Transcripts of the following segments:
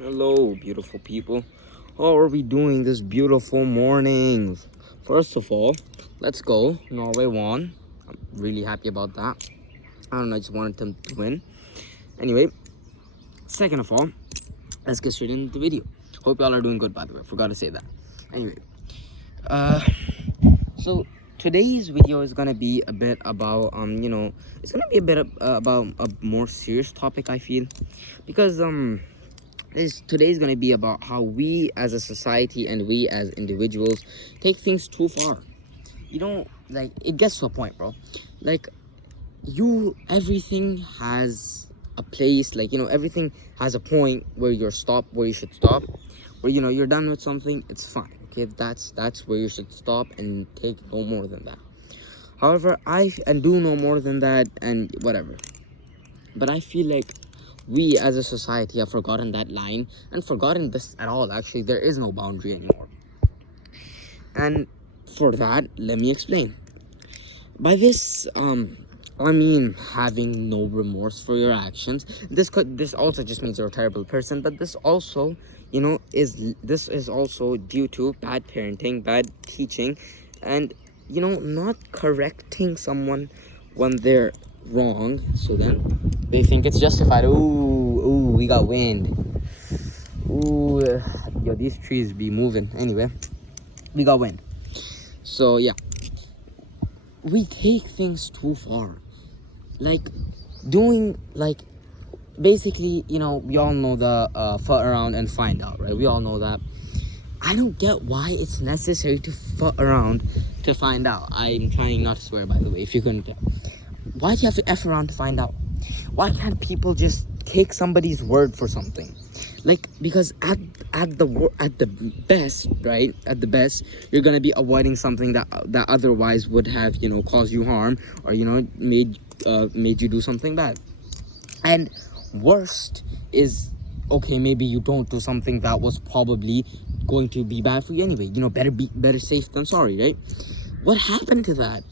Hello, beautiful people. How are we doing this beautiful morning? First of all, let's go. Norway won. I'm really happy about that. I don't know, I just wanted them to win. Anyway, second of all, let's get straight into the video. Hope y'all are doing good, by the way. Forgot to say that. Anyway, uh, so today's video is gonna be a bit about it's gonna be a bit about a more serious topic. I feel because today's going to be about how we as a society and we as individuals take things too far. Like, it gets to a point, bro. Like, everything has a place. Like, everything has a point where where you should stop, where you're done with something. It's fine, okay? That's where you should stop and take no more than that. However, I and do no more than that and whatever. But I feel like we as a society have forgotten that line and forgotten this at all. Actually, there is no boundary anymore. And for that, let me explain. By this, I mean having no remorse for your actions. This also just means you're a terrible person, but this also, is also due to bad parenting, bad teaching, and not correcting someone when they're wrong. So then they think it's justified. Ooh, we got wind. Ooh, yo, these trees be moving. Anyway, we got wind. So yeah, we take things too far. Like, doing, like, basically, we all know the fuck around and find out, right? We all know that. I don't get why it's necessary to fuck around to find out. I'm trying not to swear, by the way, if you couldn't tell. Why do you have to F around to find out? Why can't people just take somebody's word for something? Like, because at the best, right? At the best, you're gonna be avoiding something that otherwise would have caused you harm, or made you do something bad. And worst is, okay, maybe you don't do something that was probably going to be bad for you anyway. Better safe than sorry, right? What happened to that?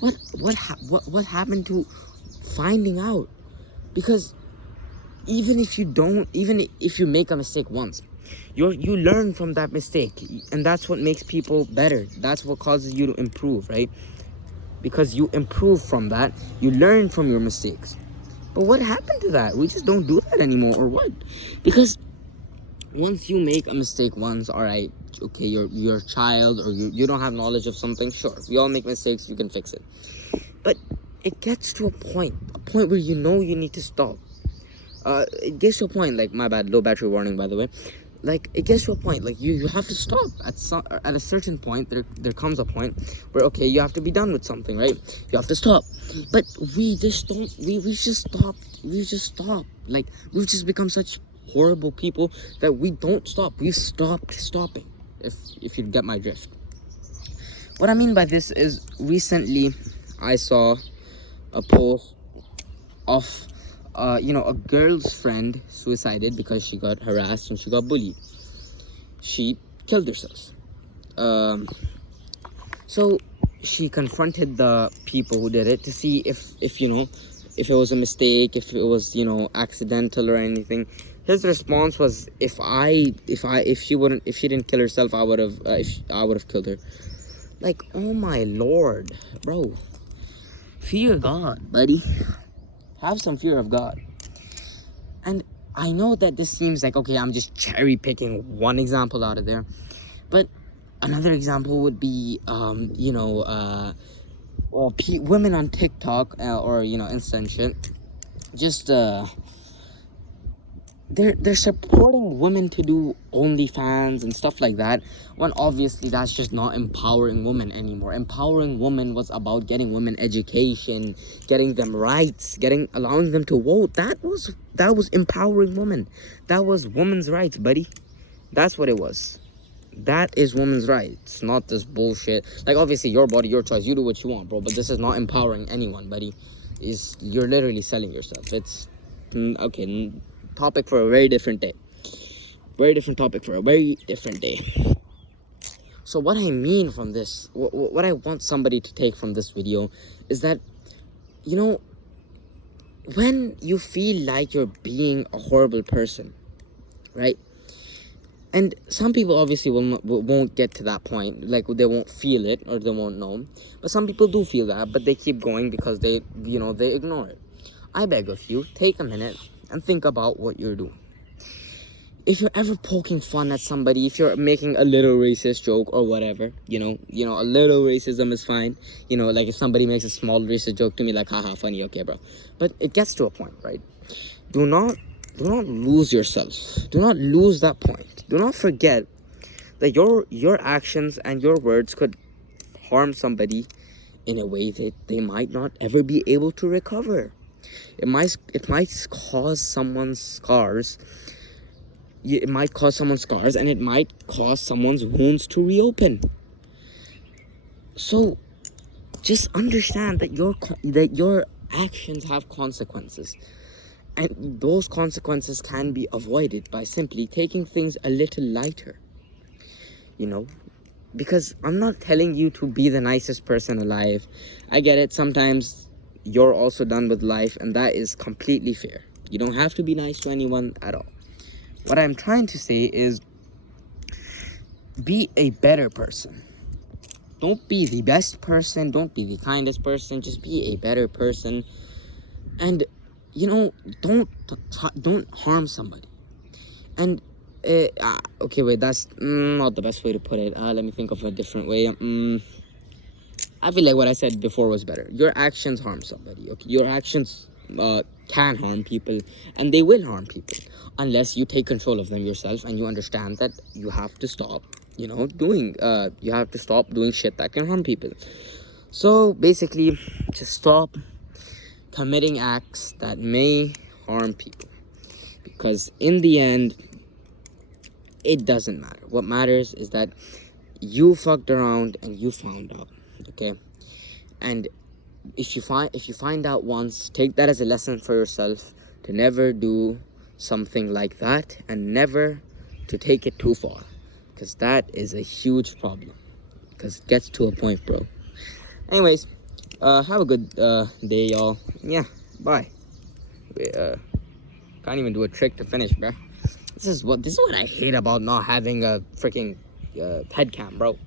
What happened to finding out? Because even if you make a mistake once, you learn from that mistake, and that's what makes people better. That's what causes you to improve, right? Because you improve from that, you learn from your mistakes. But what happened to that? We just don't do that anymore, or what? Because once you make a mistake once, all right, okay, you're a child, or you don't have knowledge of something. Sure, we all make mistakes, you can fix it. But it gets to a point where you need to stop. It gets to a point, like, my bad, low battery warning, by the way. Like, it gets to a point, like, you have to stop at a certain point. There comes a point where, okay, you have to be done with something, right? You have to stop. But we just don't. We've just stopped. Like, we've just become such horrible people that we don't stop. We've stopped stopping. If you get my drift. What I mean by this is, recently I saw a post of a girl's friend suicided because she got harassed and she got bullied. She killed herself. So she confronted the people who did it to see if it was a mistake, if it was accidental or anything. His response was, if she didn't kill herself, I would have killed her. Like, oh my lord, bro, fear God, buddy. Have some fear of God. And I know that this seems like, okay, I'm just cherry picking one example out of there, but another example would be women on TikTok, or instant shit, just they're supporting women to do OnlyFans and stuff like that, when obviously that's just not empowering women anymore. Empowering women was about getting women education, getting them rights, allowing them to vote. That was empowering women. That was women's rights, buddy. That's what it was. That is women's rights, not this bullshit. Like, obviously, your body, your choice, you do what you want, bro, but this is not empowering anyone, buddy. You're literally selling yourself. It's okay. Topic for a very different day. Very different topic for a very different day. So what I mean from this, what I want somebody to take from this video is that, when you feel like you're being a horrible person, right? And some people obviously won't get to that point, like they won't feel it or they won't know. But some people do feel that, but they keep going because they, they ignore it. I beg of you, take a minute and think about what you're doing. If you're ever poking fun at somebody, if you're making a little racist joke or whatever, a little racism is fine. Like if somebody makes a small racist joke to me, like, haha, funny, okay, bro. But it gets to a point, right? Do not lose yourself. Do not lose that point. Do not forget that your actions and your words could harm somebody in a way that they might not ever be able to recover. It might cause someone's scars. It might cause someone's scars, and it might cause someone's wounds to reopen. So just understand that your actions have consequences. And those consequences can be avoided by simply taking things a little lighter. Because I'm not telling you to be the nicest person alive. I get it. Sometimes you're also done with life, and that is completely fair. You don't have to be nice to anyone at all. What I'm trying to say is be a better person. Don't be the best person. Don't be the kindest person. Just be a better person. And, don't harm somebody. And okay, wait, that's not the best way to put it. Let me think of a different way. I feel like what I said before was better. Your actions harm somebody. Okay, your actions can harm people, and they will harm people unless you take control of them yourself and you understand that you have to stop. You have to stop doing shit that can harm people. So basically, just stop committing acts that may harm people, because in the end, it doesn't matter. What matters is that you fucked around and you found out, okay? And if you find out once, take that as a lesson for yourself to never do something like that, and never to take it too far, because that is a huge problem, because it gets to a point, bro. Anyways, have a good day, y'all. Yeah, bye. Wait, can't even do a trick to finish, bro. This is what I hate about not having a freaking head cam, bro.